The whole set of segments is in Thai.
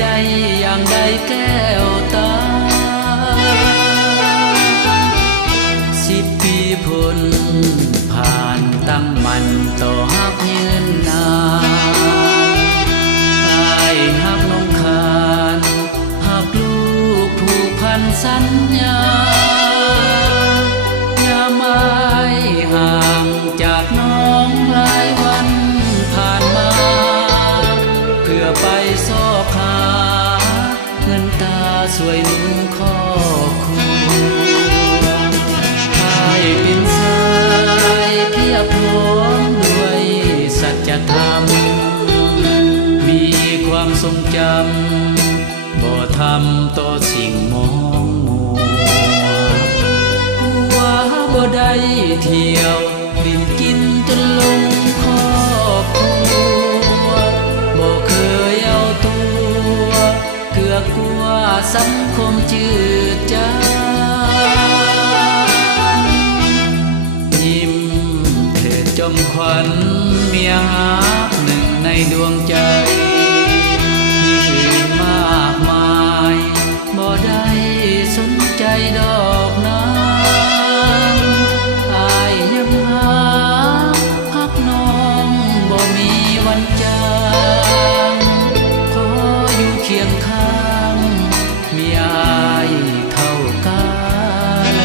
ได้อย่างใดแก้วตา10 ปีพ้นผ่านตั้งมันต่อฮักยืนนานอ้ายฮักน้องคานฮักลูกผูกพันสัญญายามไม้ห่างจากน้องหลายวันผ่านมาเพื่อไปซอกหาเงินตาสวยนุ่งคอคู่เป็นสายเพียบพร้อมด้วยสัจธรรมมีความทรงจำบ่ทำต่อสิ่งมองมัวบ่ได้เที่ยวลิ้นกินจนลงครอบครัวบ่เคยเอาตัวเกือกกลัวสังคมจืดจางยิ้มเถิดจอมขวัญเมียฮักหนึ่งในดวงใจที่อื่นมากมายบ่ได้สนใจดอกน้ำอายยังหาฮักน้องบ่มีวันจางขออยู่เคียงข้างเมียอายเท่ากาล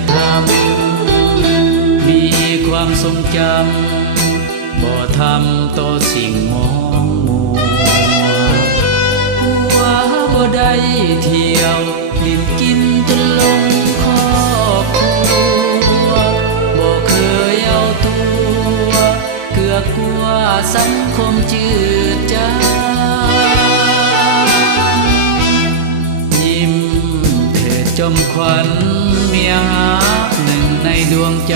นธรรมมีความทรงจำบ่ทำต่อสิ่งมองมัวบ่ได้เที่ยวลิ้นกินจนลงครอบครัวบ่เคยเอาตัวเกือกกลัวสังคมจืดจางยิ้มเถิดจอมขวัญเมียฮักหนึ่งในดวงใจ